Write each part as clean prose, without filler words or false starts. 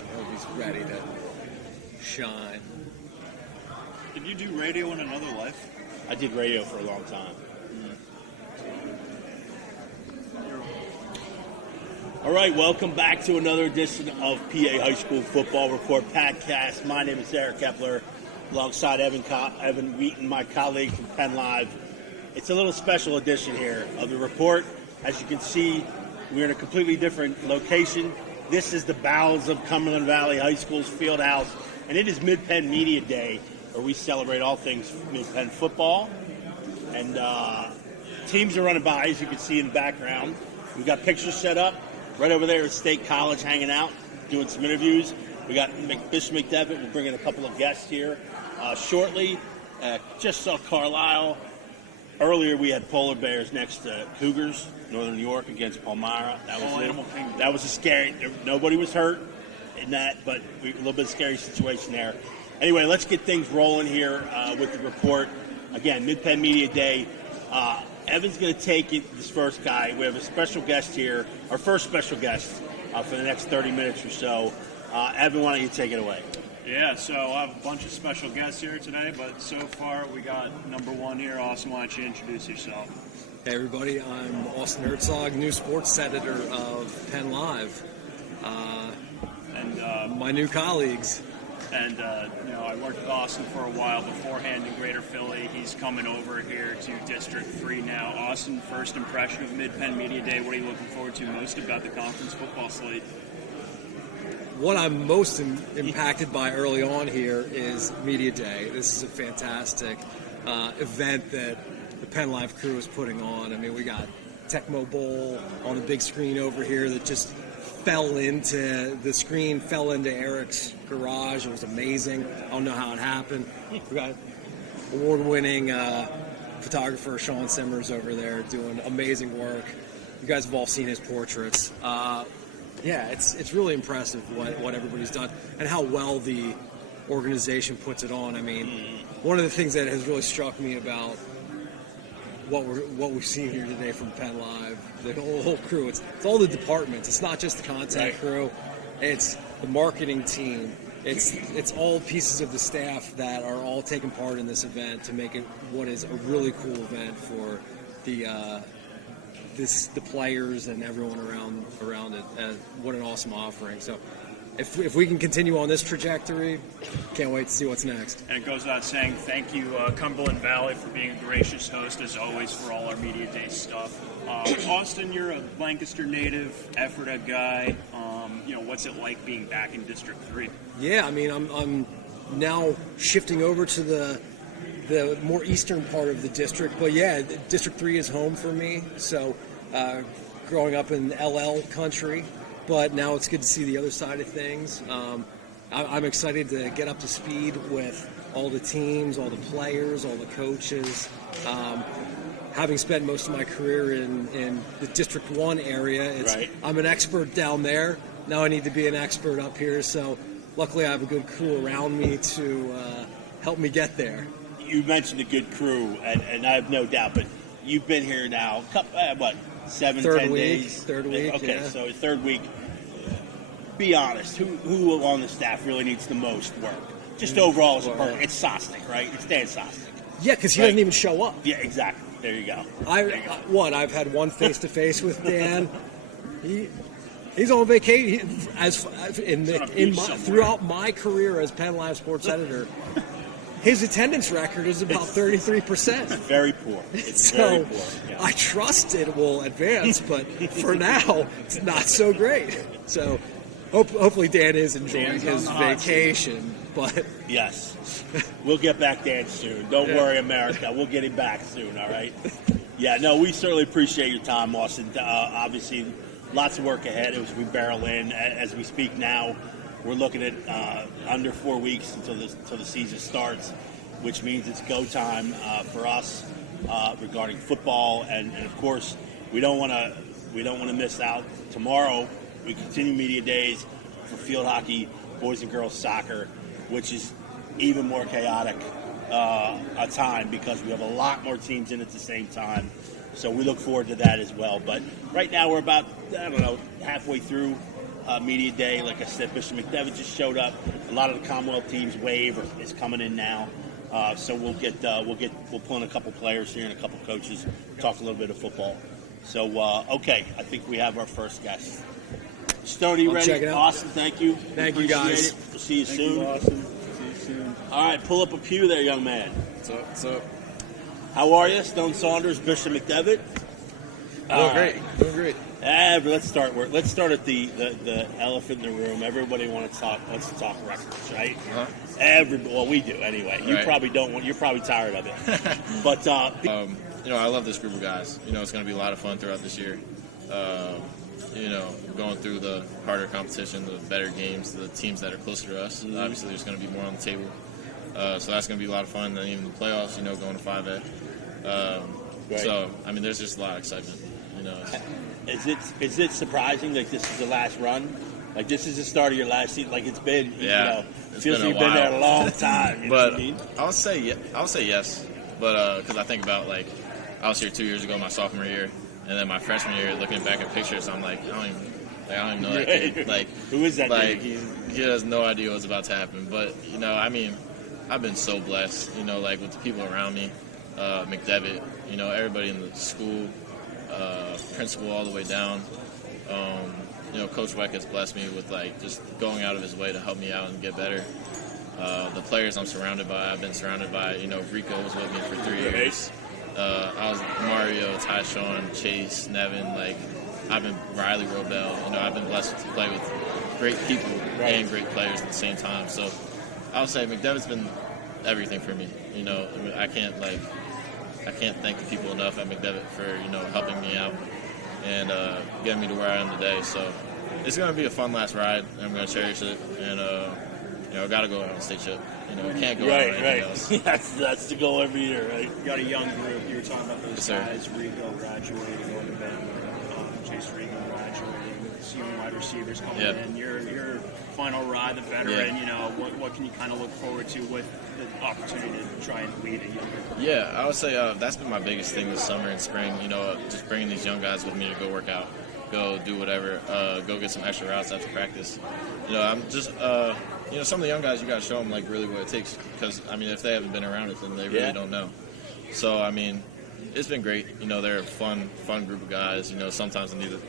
I hope he's ready to shine. Did you do radio in another life? I did radio for a long time. All right, welcome back to another edition of PA High School Football Report Podcast. My name is Eric Kepler, alongside Evan Wheaton, my colleague from PennLive. It's a little special edition here of the report. As you can see, we're in a completely different location. This is the bowels of Cumberland Valley High School's field house, and it is Mid-Penn Media Day, where we celebrate all things Mid-Penn football. And teams are running by, as you can see in the background. We've got pictures set up. Right over there is State College hanging out, doing some interviews. We got Bishop McDevitt. We're bringing a couple of guests here shortly. Just saw Carlisle. Earlier we had Polar Bears next to Cougars, Northern New York against Palmyra. That was a scary. Nobody was hurt in that, but a little bit of scary situation there. Anyway, let's get things rolling here with the report. Again, Mid-Penn Media Day. Evan's going to take it, this first guy. We have a special guest here, our first special guest for the next 30 minutes or so. Evan, why don't you take it away? Yeah, so I have a bunch of special guests here today, but so far we got number one here. Austin, why don't you introduce yourself? Hey everybody, I'm Austin Herzog, new sports editor of PennLive. And my new colleagues. And, I worked with Austin for a while beforehand in Greater Philly. He's coming over here to District 3 now. Austin, first impression of Mid-Penn Media Day. What are you looking forward to most about the conference football slate? What I'm most impacted by early on here is Media Day. This is a fantastic event that the PennLive crew is putting on. I mean, we got Tecmo Bowl on the big screen over here that just fell into Eric's garage. It was amazing. I don't know how it happened. We got award-winning photographer Sean Simmers over there doing amazing work. You guys have all seen his portraits. It's really impressive what everybody's done and how well the organization puts it on. I mean, one of the things that has really struck me about what we've seen here today from PennLive, the whole crew, it's all the departments. It's not just the content crew. It's the marketing team. It's all pieces of the staff that are all taking part in this event to make it what is a really cool event for the players and everyone around it. What an awesome offering. So if we can continue on this trajectory, can't wait to see what's next. And it goes without saying, thank you, Cumberland Valley, for being a gracious host, as always, for all our Media Day stuff. Austin, you're a Lancaster native, Ephrata guy. What's it like being back in District 3? Yeah, I mean, I'm now shifting over to the more eastern part of the district. But, yeah, District 3 is home for me. So growing up in LL country, but now it's good to see the other side of things. I'm excited to get up to speed with all the teams, all the players, all the coaches. Having spent most of my career in the District 1 area, I'm an expert down there. Now I need to be an expert up here. So luckily I have a good crew around me to help me get there. You mentioned a good crew, and I have no doubt, but you've been here now, 10 days? Third week, okay, yeah. So third week. Be honest, who on the staff really needs the most work? Just overall as a person. It's Sosnick, right? It's Dan Sosnick. Yeah, because he doesn't even show up. Yeah, exactly. There you go. I've had one face-to-face with Dan. He's on vacation. Throughout my career as PennLive sports editor, his attendance record is about 33%. It's very poor. It's so very poor. Yeah. I trust it will advance, but for now, it's not so great. So hopefully Dan is enjoying his vacation. But yes, we'll get back Dan soon. Don't worry, America. We'll get him back soon, all right? Yeah, no, we certainly appreciate your time, Austin. Obviously, lots of work ahead as we barrel in. As we speak now, we're looking at under 4 weeks until the season starts, which means it's go time for us regarding football, and of course we don't want to miss out. Tomorrow we continue media days for field hockey, boys and girls soccer, which is even more chaotic a time because we have a lot more teams in at the same time. So we look forward to that as well. But right now we're about, halfway through media day. Like I said, Bishop McDevitt just showed up. A lot of the Commonwealth teams wave is coming in now. So we'll pull in a couple players here and a couple coaches, talk a little bit of football. So okay, I think we have our first guest. Stone, you ready? Austin, thank you. Thank you, guys. We'll see you soon. You, Austin. See you soon. All right, pull up a pew there, young man. What's up? How are you? Stone Saunders, Bishop McDevitt. Doing great. But let's start at the elephant in the room. Everybody wants to talk records, right? Uh-huh. We do anyway. You probably don't want. You're probably tired of it. But I love this group of guys. It's going to be a lot of fun throughout this year. Going through the harder competition, the better games, the teams that are closer to us. Mm-hmm. Obviously, there's going to be more on the table. So that's going to be a lot of fun. And even the playoffs, going to 5A. Right. So, there's just a lot of excitement. Is it surprising that this is the last run? Like this is the start of your last season? Like it's been, it's feels like you've been there a long time. You know but what I mean? I'll say yes. But because I think about I was here 2 years ago, my sophomore year, and then my freshman year, looking back at pictures, I'm like, I don't even know that kid. Who is that kid? He has no idea what's about to happen. But I've been so blessed. With the people around me, McDevitt, everybody in the school. Principal all the way down. Coach Weck has blessed me with just going out of his way to help me out and get better. The players I'm surrounded by, I've been surrounded by. Rico was with me for 3 years. I was Mario, Tyshawn, Chase, Nevin. I've been Riley Robel. I've been blessed to play with great people and great players at the same time. So I would say McDevitt's been everything for me. I can't thank the people enough at McDevitt for helping me out and getting me to where I am today. So it's going to be a fun last ride, and I'm going to cherish it. And I got to go out on state chip. We can't go out on anything else. That's the goal every year, right? You got a young group. You were talking about those Yes, guys. Rico graduating, going to Midpen. Chase Regan graduating. Seeing wide receivers coming in. Your final ride, the veteran. Yeah. What can you kind of look forward to with the opportunity to try and lead a younger group? Yeah, I would say that's been my biggest thing this summer and spring. Just bringing these young guys with me to go work out, go do whatever, go get some extra routes after practice. I'm just, some of the young guys, you got to show them really what it takes because if they haven't been around it, then they really don't know. So it's been great. They're a fun group of guys. Sometimes I need to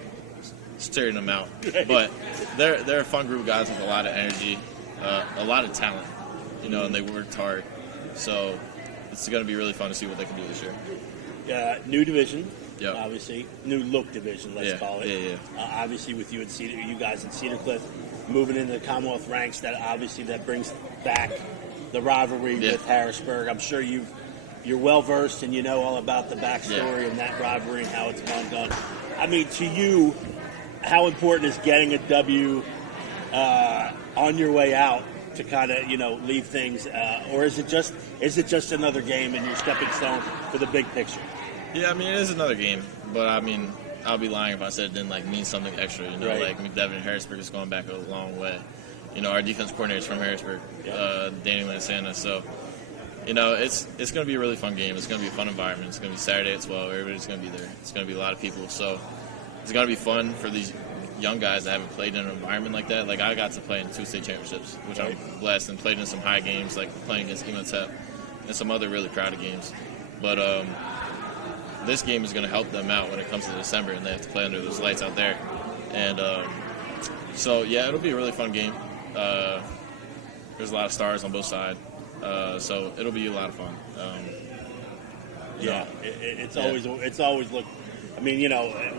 straighten them out, but they're a fun group of guys with a lot of energy, a lot of talent. And they worked hard. So it's going to be really fun to see what they can do this year. New division, Yep. obviously. New look division, let's call it. Yeah. Obviously, with you guys in Cedar Cliff, moving into the Commonwealth ranks, that brings back the rivalry with Harrisburg. I'm sure you're well versed and you know all about the backstory and that rivalry and how it's gone done. To you, how important is getting a W on your way out to kind of leave things, or is it just another game and you're stepping stone for the big picture? Yeah, it is another game, but I'll be lying if I said it didn't mean something extra. McDevitt and Harrisburg is going back a long way. Our defense coordinator is from Harrisburg, Danny Lansana. So, it's going to be a really fun game. It's going to be a fun environment. It's going to be Saturday at 12. Everybody's going to be there. It's going to be a lot of people. So it's going to be fun for these young guys that haven't played in an environment like that. I got to play in 2 state championships, which I'm blessed, and played in some high games, playing against Emotep and some other really crowded games. But this game is going to help them out when it comes to December, and they have to play under those lights out there. And it'll be a really fun game. There's a lot of stars on both sides, so it'll be a lot of fun. It's always looked.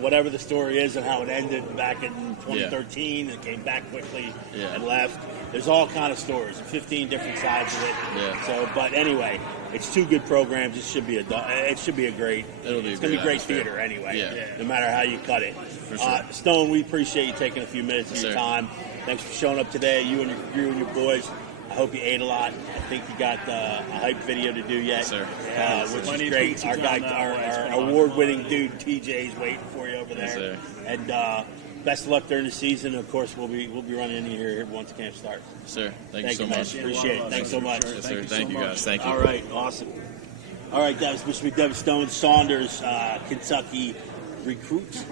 Whatever the story is and how it ended back in 2013, it came back quickly and left. There's all kind of stories, 15 different sides of it. Yeah. So, but anyway, it's 2 good programs. It should be a great. It's going to be great theater anyway. Yeah. No matter how you cut it. For sure. Stone, we appreciate you taking a few minutes of your time. Thanks for showing up today. You and your boys. I hope you ate a lot. I think you got a hype video to do yet, Sir. Which is great. Our award-winning dude TJ is waiting for you over there. Yes, sir. And best of luck during the season. Of course, we'll be running into here once camp starts. Sir, thank you so man. much. Appreciate it. Thanks so much. Yes, sir. Thank you, guys. Thank you. All right, awesome. All right, that was Mr. McDevitt, Stone Saunders, Kentucky recruit.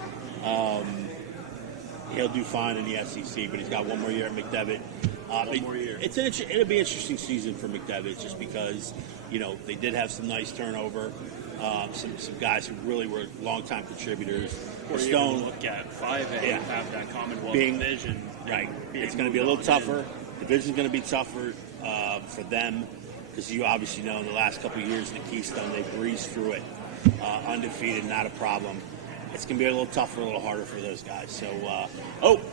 he'll do fine in the SEC, but he's got one more year at McDevitt. One more year. It'll be an interesting season for McDevitt just because, they did have some nice turnover. Some guys who really were long-time contributors. Or Stone, you look at 5A, have that Commonwealth division. Right. It's going to be a little tougher. Division's going to be tougher for them because you obviously know in the last couple of years in the Keystone, they breezed through it. Undefeated, not a problem. It's going to be a little tougher, a little harder for those guys. So,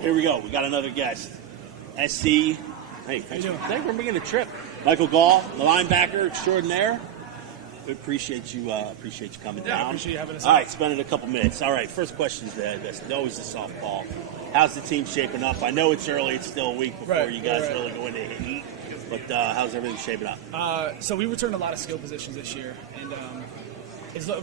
here we go. We got another guest. SC. Hey, thanks for making a trip. Michael Gaul, the linebacker extraordinaire. We appreciate you coming down. I appreciate you having us. All right, spending a couple minutes. All right, first question is always the softball. How's the team shaping up? I know it's early; it's still a week before you guys really go into heat. But how's everything shaping up? So we returned a lot of skill positions this year, and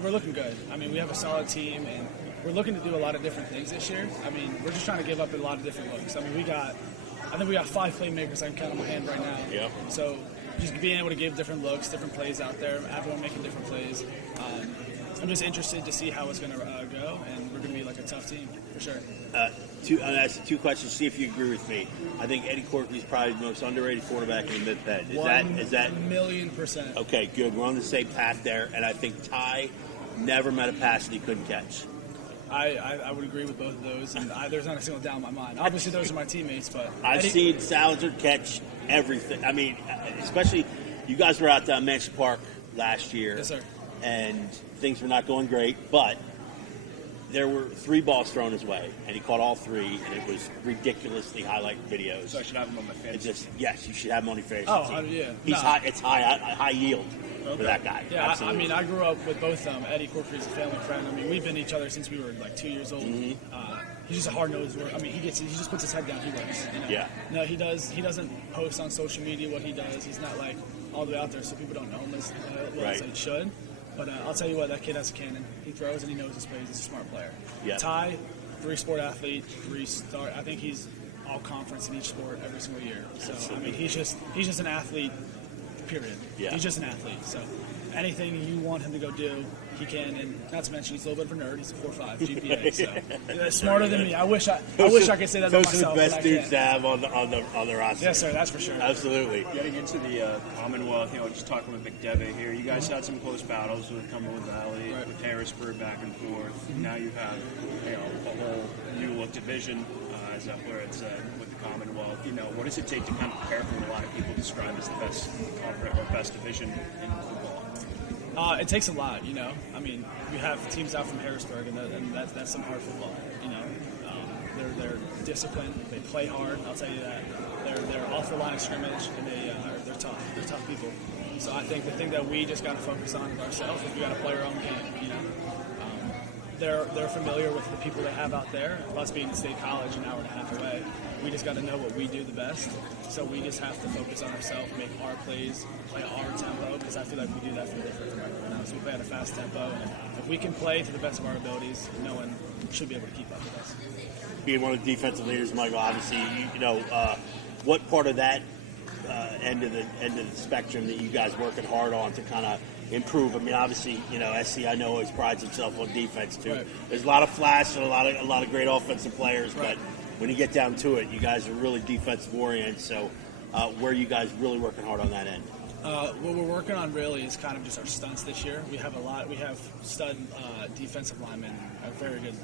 we're looking good. I mean, we have a solid team, and we're looking to do a lot of different things this year. I mean, we're just trying to give up a lot of different looks. I mean, I think we got 5 playmakers I can count on my hand right now. Yeah. So just being able to give different looks, different plays out there, everyone making different plays. I'm just interested to see how it's going to go, and we're going to be like a tough team for sure. I'll ask two questions. See if you agree with me. I think Eddie Corkley's probably the most underrated quarterback in the Mid-Penn. Is that 1,000,000%? Okay? Good. We're on the same path there, and I think Ty never met a pass that he couldn't catch. I would agree with both of those, and there's not a single doubt in my mind. Obviously, those are my teammates, but I've seen Salazar catch everything. I mean, especially you guys were out down Mansion Park last year. Yes, sir. And things were not going great, but there were 3 balls thrown his way, and he caught all 3, and it was ridiculously highlight videos. So I should have him on my fantasy. Yes, you should have him on your fantasy Oh, team. yeah. He's high. It's high yield for that guy. Yeah, Absolutely. I mean, I grew up with both of them. Eddie Corkley's a family friend. I mean, we've been each other since we were like 2 years old. Mm-hmm. He's just a hard-nosed worker. I mean, he just puts his head down. He works. Yeah. No, he does. He doesn't post on social media what he does. He's not like all the way out there, so people don't know him as well as they should. But I'll tell you what, that kid has a cannon. He throws and he knows his plays. He's a smart player. Yeah. Ty, 3-sport athlete, 3-star. I think he's all conference in each sport every single year. So I mean, he's just an athlete. Period. Yeah. He's just an athlete. So anything you want him to go do, he can. And not to mention, he's a little bit of a nerd. He's a 4.5 GPA. So he's smarter than me. I wish I could say that about myself. Those are the best but I dudes can't. to have on the roster. Yes, sir. That's for sure. Absolutely. Getting into the Commonwealth, just talking with McDevitt here, you guys had some close battles with Cumberland Valley, with Harrisburg back and forth. Mm-hmm. Now you have, a whole new look division as up where it's with the Commonwealth. What does it take to kind of prepare for what a lot of people describe as the best conference or best division in football? It takes a lot, I mean, you have teams out from Harrisburg, and that's some hard football. They're disciplined. They play hard. I'll tell you that. They're off the line of scrimmage, and they're tough. They're tough people. So I think the thing that we just got to focus on ourselves is we got to play our own game. They're familiar with the people they have out there. Us being in State College, an hour and a half away, we just got to know what we do the best. So we just have to focus on ourselves, make our plays, play our tempo, because I feel like we do that from different from everyone else. We play at a fast tempo, and if we can play to the best of our abilities, no one should be able to keep up with us. Being one of the defensive leaders, Michael, obviously, what part of that end of the spectrum that you guys working hard on to kind of improve? I mean, obviously, SC I know always prides himself on defense too. Right. There's a lot of flash and a lot of great offensive players, Right. but when you get down to it, you guys are really defensive oriented. So, where are you guys really working hard on that end? What we're working on really is kind of just our stunts this year. We have stud defensive linemen, a very good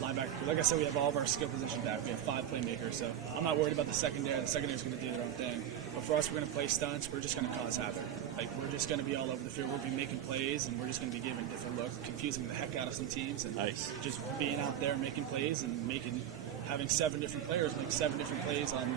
linebacker. Like I said, we have all of our skill position back. We have 5 playmakers, so I'm not worried about the secondary. The secondary is going to do their own thing. But for us, we're going to play stunts. We're just going to cause havoc. Like, we're just going to be all over the field. We'll be making plays, and we're just going to be giving different looks, confusing the heck out of some teams, and Nice. just being out there making plays and having 7 different players make 7 different plays on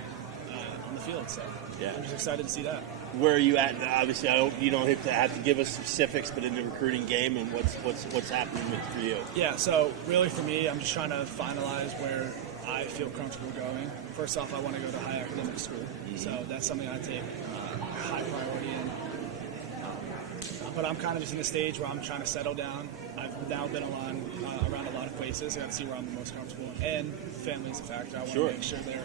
the field. So Yeah. I'm just excited to see that. Where are you at? Obviously, you don't have to give us specifics, but in the recruiting game, and what's happening for you? Yeah, so really for me, I'm just trying to finalize where I feel comfortable going. First off, I want to go to high academic school, so that's something I take high priority in. But I'm kind of just in a stage where I'm trying to settle down. I've now been around a lot of places. I got to see where I'm the most comfortable, and family's a factor. I want to make sure they're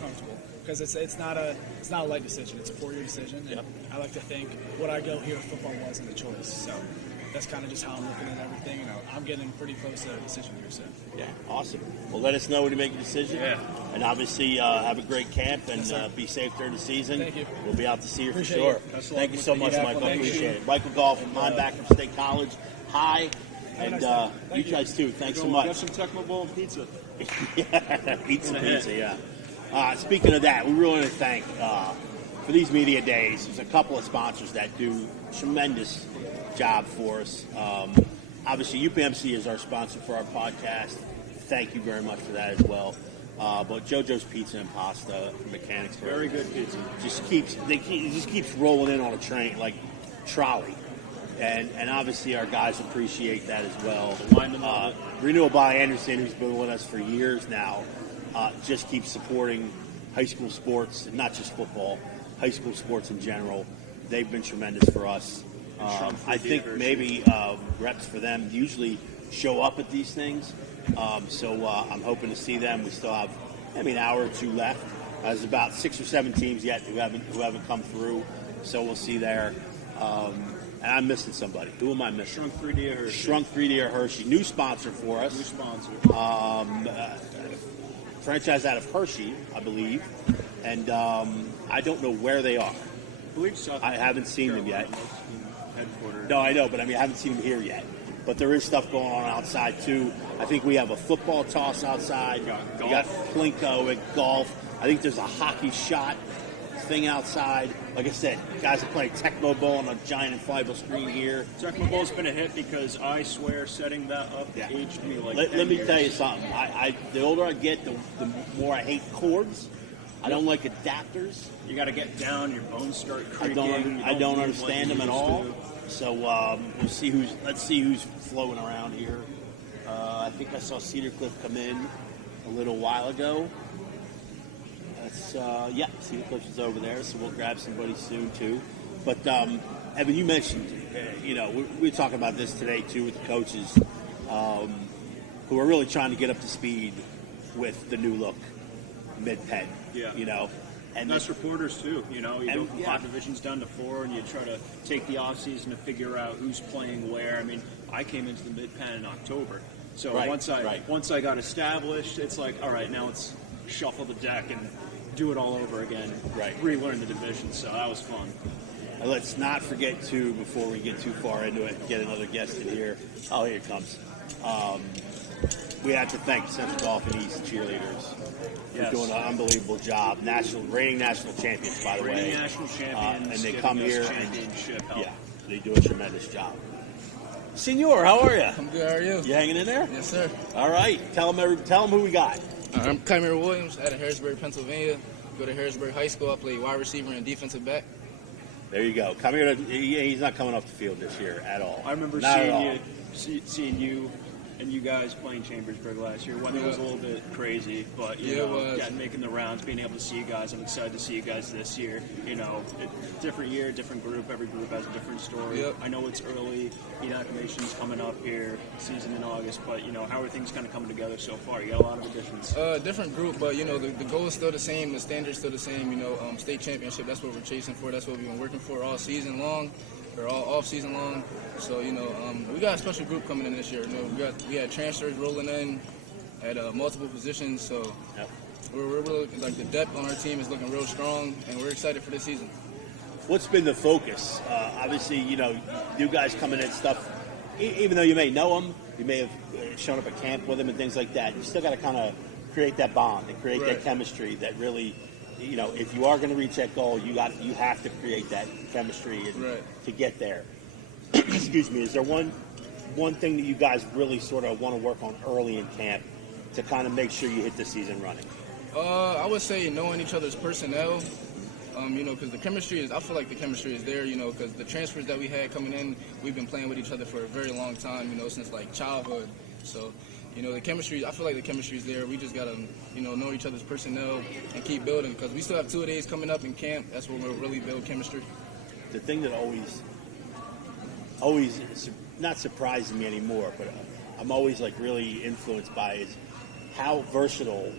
comfortable. Because it's not a light decision. It's a 4-year decision. And I like to think what I go here, football wasn't a choice. So that's kind of just how I'm looking at everything. And I'm getting pretty close to a decision here soon. Yeah, awesome. Well, let us know when you make a decision. Yeah. And obviously, have a great camp and be safe during the season. Thank you. We'll be out to see you Appreciate for sure. it. Best of Thank luck you so with much, the Michael. Thank you. Appreciate it. Michael Gaul from linebacker from State College. Hi. And nice day. you Thank you. guys too. Thanks so Get much. some Tecmo Bowl and pizza. Eat some pizza, yeah. Speaking of that, we really want to thank, for these media days, there's a couple of sponsors that do tremendous job for us. Obviously, UPMC is our sponsor for our podcast. Thank you very much for that as well. But JoJo's Pizza and Pasta from Mechanicsburg. Very good pizza. It just keeps rolling in on a train, like trolley. And obviously our guys appreciate that as well. Renewal by Anderson, who's been with us for years now, just keeps supporting high school sports, and not just football, high school sports in general. They've been tremendous for us. I think maybe reps for them usually show up at these things. So I'm hoping to see them. We still have maybe an hour or two left. There's about 6 or 7 teams yet who haven't come through. So we'll see there. And I'm missing somebody. Who am I missing? Shrunk 3D Hershey. Shrunk 3D Hershey. New sponsor for us. New sponsor. Franchise out of Hershey, I believe. And I don't know where they are. I believe South I haven't seen them yet. Headquarters. No, I know, but I haven't seen them here yet. But there is stuff going on outside, too. I think we have a football toss outside. We got Plinko at golf. I think there's a hockey shot thing outside. Like I said, guys are playing Tecmo Bowl on a giant inflatable screen here. Tecmo Bowl's been a hit because I swear setting that up aged me like Let 10 me years. tell you something. The older I get, the more I hate cords. I don't like adapters. You got to get down, your bones start I creaking. don't understand them at all. So let's see who's flowing around here. I think I saw Cedar Cliff come in a little while ago. Cedar Cliff is over there, so we'll grab somebody soon too. But Evan, you mentioned, we were talking about this today too with the coaches who are really trying to get up to speed with the new look Mid-Penn. Yeah. And us reporters too. You go from 5 yeah. divisions down to 4, and you try to take the off season to figure out who's playing where. I mean, I came into the Midpen in October, so once I got established, it's like, all right, now let's shuffle the deck and do it all over again. Right. Relearn the division. So that was fun. Let's not forget to, before we get too far into it, get another guest in here. Oh, here it comes. We have to thank the Central Golf and East cheerleaders for doing an unbelievable job. Reigning national champions, by the way. Reigning national champions. And they giving come us here championship help. they do a tremendous job. Senor, how are you? I'm good. How are you? You hanging in there? Yes, sir. All right. Tell them who we got. I'm Kymir Williams out of Harrisburg, Pennsylvania. Go to Harrisburg High School. I play wide receiver and defensive back. There you go. Come here. He's not coming off the field this year at all. I remember seeing you and you guys playing Chambersburg last year. Weather was a little bit crazy, but making the rounds, being able to see you guys. I'm excited to see you guys this year. Different year, different group. Every group has a different story. Yep. I know it's early. Inoculation's coming up here, season in August, but how are things kind of coming together so far? You got a lot of additions. Different group, but the goal is still the same. The standard's still the same. State championship. That's what we're chasing for. That's what we've been working for all season long. Or all off season long, so we got a special group coming in this year. We had transfers rolling in at multiple positions, so we're really, like, the depth on our team is looking real strong, and we're excited for this season. What's been the focus? Obviously, you guys coming in stuff. Even though you may know them, you may have shown up at camp with them and things like that. You still got to kind of create that bond and create that chemistry that really. If you are going to reach that goal, you have to create that chemistry to get there. Excuse me. Is there one thing that you guys really sort of want to work on early in camp to kind of make sure you hit the season running? I would say knowing each other's personnel. Because the chemistry is, I feel like the chemistry is there, because the transfers that we had coming in, we've been playing with each other for a very long time, since like childhood. So, the chemistry, I feel like the chemistry is there. We just got to, know each other's personnel and keep building, because we still have 2 days coming up in camp. That's when we'll really build chemistry. The thing that always not surprises me anymore, but I'm always like really influenced by is how versatile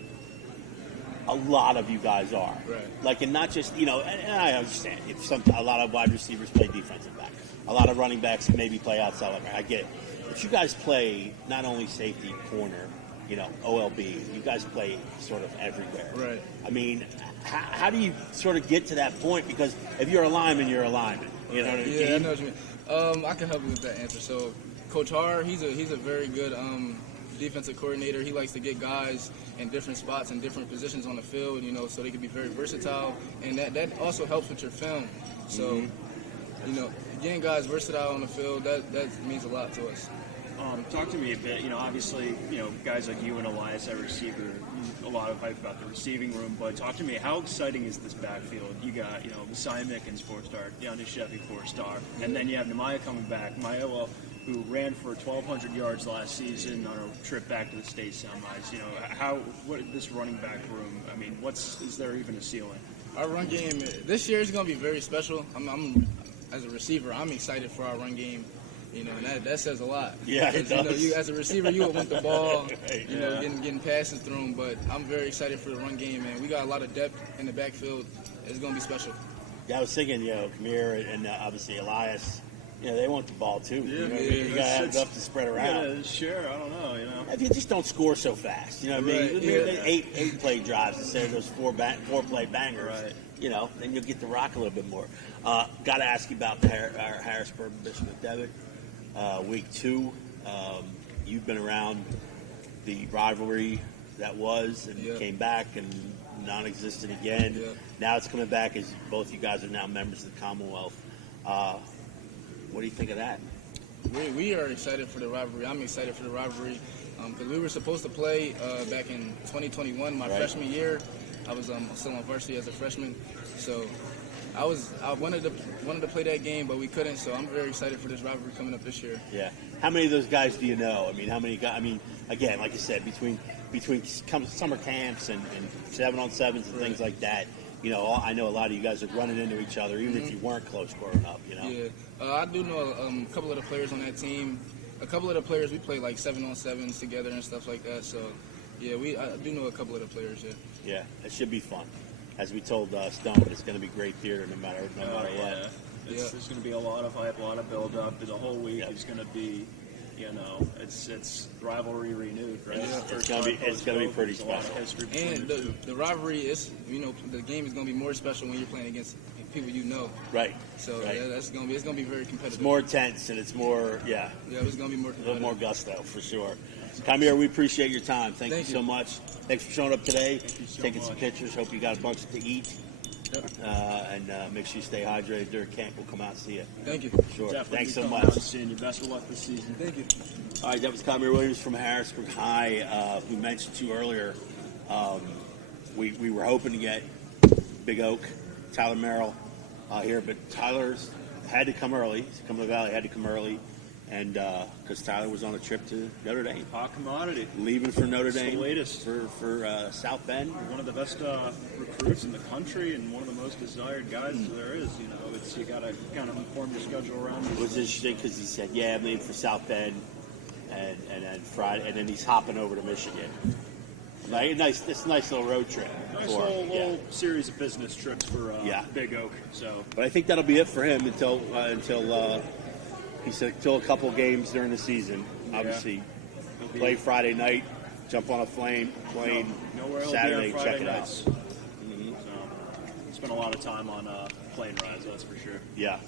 a lot of you guys are. Right. Like, and not just, and I understand. If a lot of wide receivers play defensive back. A lot of running backs maybe play outside linebacker. I get it. But you guys play not only safety, corner, OLB. You guys play sort of everywhere. Right. I mean, how do you sort of get to that point? Because if you're a lineman, you're a lineman. You know what I mean? Yeah, I know what you mean. I can help you with that answer. So, Coach Har, he's a very good defensive coordinator. He likes to get guys in different spots and different positions on the field, so they can be very versatile. And that also helps with your film. So, getting guys versatile on the field, that means a lot to us. Talk to me a bit. Obviously, guys like you and Elias at receiver, a lot of hype about the receiving room. But talk to me, how exciting is this backfield? You got, Messiah Mickens, 4-star, DeAndre Sheffy, 4-star, and then you have Nehemiah coming back. Maya, who ran for 1,200 yards last season on a trip back to the state semis. What this running back room? I mean, is there even a ceiling? Our run game this year is going to be very special. I'm as a receiver, I'm excited for our run game. And that says a lot. Yeah, it does. You, as a receiver, you would want the ball, Right, getting passes thrown. But I'm very excited for the run game, man. We got a lot of depth in the backfield. It's going to be special. Yeah, I was thinking, Kymir and obviously Elias, they want the ball too. Yeah, you got to have enough to spread around. Yeah, sure. I don't know. If you just don't score so fast, you know what I mean? Right, yeah. Eight play drives instead of those four play bangers. Right. Then you'll get the rock a little bit more. Got to ask you about our Harrisburg Bishop McDevitt. Week 2, you've been around the rivalry that was and came back and non-existent again. Yeah. Now it's coming back as both you guys are now members of the Commonwealth. What do you think of that? We are excited for the rivalry. I'm excited for the rivalry because we were supposed to play back in 2021, my freshman year. I was still on varsity as a freshman, so I wanted to play that game, but we couldn't. So I'm very excited for this rivalry coming up this year. Yeah. How many of those guys do you know? I mean, how many guys? I mean, again, like you said, between summer camps and 7-on-7s and things like that. I know a lot of you guys are running into each other, even if you weren't close growing up. Yeah, I do know a couple of the players on that team. A couple of the players, we play like 7-on-7s together and stuff like that. So, yeah, I do know a couple of the players. Yeah. Yeah, it should be fun. As we told Stone, it's going to be great theater no matter what. Yeah. There's going to be a lot of hype, a lot of build-up. The whole week is going to be, it's rivalry renewed, right? Yeah. It's going to be pretty special. And the rivalry is, the game is going to be more special when you're playing against people you know. Right. So right. Yeah, it's going to be very competitive. It's more tense and it's more, Yeah, it's going to be more competitive. A little more gusto for sure. Kymir, we appreciate your time. Thank you so much. Thanks for showing up today, taking some pictures. Hope you got a bunch to eat. Yep. And make sure you stay hydrated during camp. We'll come out and see you. Thank you. Sure. Definitely Thanks so coming much. out and seeing you. Best of luck this season. Thank you. All right, that was Kymir Williams from Harrisburg High. We mentioned to you earlier, we were hoping to get Big Oak, Tyler Merrill here, but Tyler's had to come early. He's coming to the Valley, had to come early. And because Tyler was on a trip to Notre Dame. Hot commodity. Leaving for Notre Dame. The latest. For South Bend. One of the best recruits in the country and one of the most desired guys there is. You got to kind of inform your schedule around It was interesting because he said, I'm leaving for South Bend and then Friday, and then he's hopping over to Michigan. Like, nice little road trip. Nice little series of business trips for Big Oak. So, but I think that'll be it for him until he said until a couple games during the season. Obviously, play Friday night, jump on a plane Saturday, check it out. So, spent a lot of time on plane rides, that's for sure. Yeah.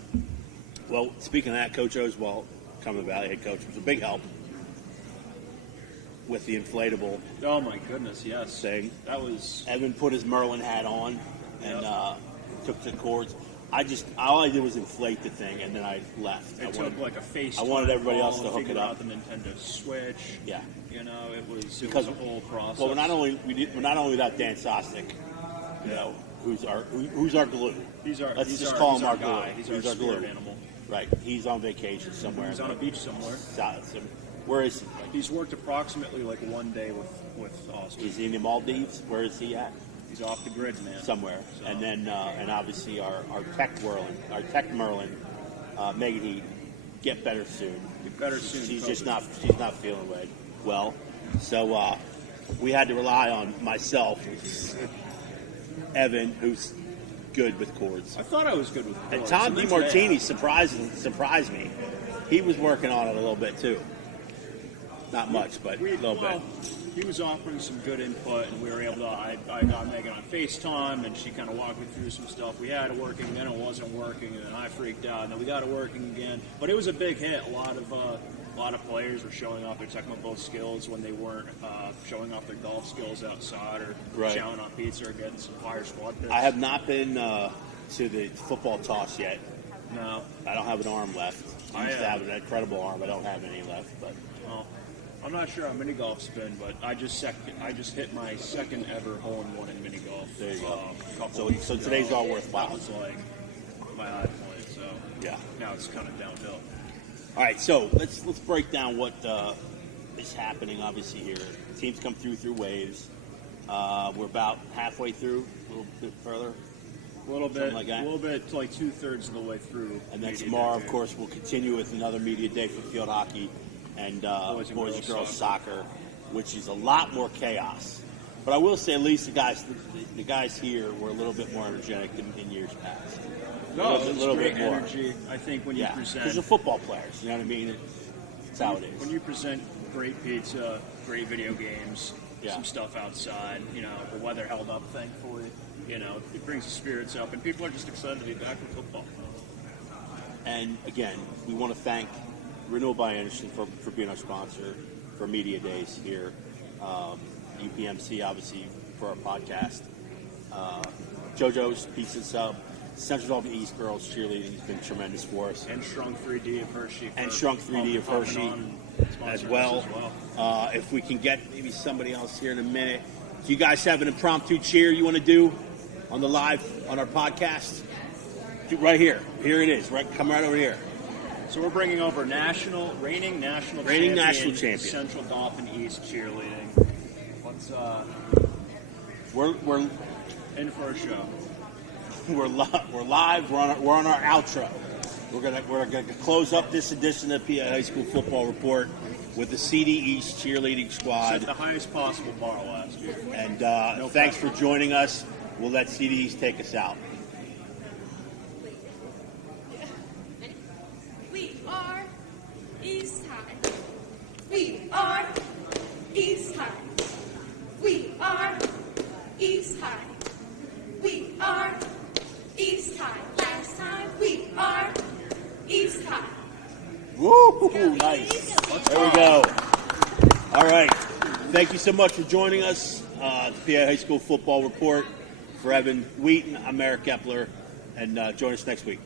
Well, speaking of that, Coach Oswald, coming to the Valley head coach, was a big help with the inflatable. Oh my goodness, yes. Thing. That was. Evan put his Merlin hat on and took the cords. All I did was inflate the thing, and then I left. I took like a face. I wanted everybody else to hook it up. Out the Nintendo Switch. Yeah. It was a whole process. Well, we're not only without Dan Sosnick, who's our glue. Let's just call him our glue. He's our glue animal. Right. He's on vacation somewhere. He's on a beach somewhere. Where is he? He's worked approximately like one day with Austin. Is he in the Maldives? Where is he at? He's off the grid, man. Somewhere. So. And then, and obviously our tech Merlin, Megan Heat, get better soon. Get better soon. She's not feeling well. So we had to rely on myself, Evan, who's good with chords. I thought I was good with And chords. Tom That's DiMartini bad. surprised me. He was working on it a little bit too. Not much, but a little bit. He was offering some good input, and we were able to. I got Megan on FaceTime, and she kind of walked me through some stuff. We had it working, then it wasn't working, and then I freaked out, and then we got it working again. But it was a big hit. A lot of players were showing off their technical skills when they weren't showing off their golf skills outside or chowing on pizza or getting some fire squad picks. I have not been to the football toss yet. No. I don't have an arm left. I used to have an incredible arm. I don't have any left, but. Well, I'm not sure how mini golf's been, but I just hit my second ever hole-in-one in mini golf. There you go. A couple weeks So ago. today's all worthwhile. That was like my high point. So Yeah. now it's kind of downhill. All right, so let's break down what is happening. Obviously, here teams come through waves. We're about halfway through, a little bit further, A little bit, Something like that. a little bit, like 2/3 of the way through. and then Media tomorrow, Day. of course, we'll continue with another media day for field hockey and boys and girls soccer, which is a lot more chaos. But I will say, at least the guys here were a little bit more energetic than in years past. No, a it's little great bit more. energy. I think when you Yeah, because present, they're football players. You know what I mean? It's how it when is. you present great pizza, great video games, Yeah. some stuff outside, the weather held up, thankfully. It brings the spirits up, and people are just excited to be back in football. And again, we want to thank Renewal by Anderson for being our sponsor for Media Days here. UPMC, obviously, for our podcast. JoJo's Pizza and Sub. Central Dalton East Girls Cheerleading has been tremendous for us. And Shrunk 3D of Hershey. And for Shrunk 3D of helping Hershey on as sponsoring well. us as well. If we can get maybe somebody else here in a minute. Do you guys have an impromptu cheer you want to do on our podcast? Right here. Here it is. Come right over here. So we're bringing over reigning national champion, Central Dauphin East cheerleading. Let's We're in for a show. We're live. We're on our outro. We're gonna close up this edition of PA High School Football Report with the CD East cheerleading squad. Set the highest possible bar last year. And thanks for joining us. We'll let CD East take us out. We are East High. We are East High. We are East High. We are East High. Last time we are East High. Woo! Nice. There we go. All right. Thank you so much for joining us. The PA High School Football Report. For Evan Wheaton, I'm Eric Kepler. And join us next week.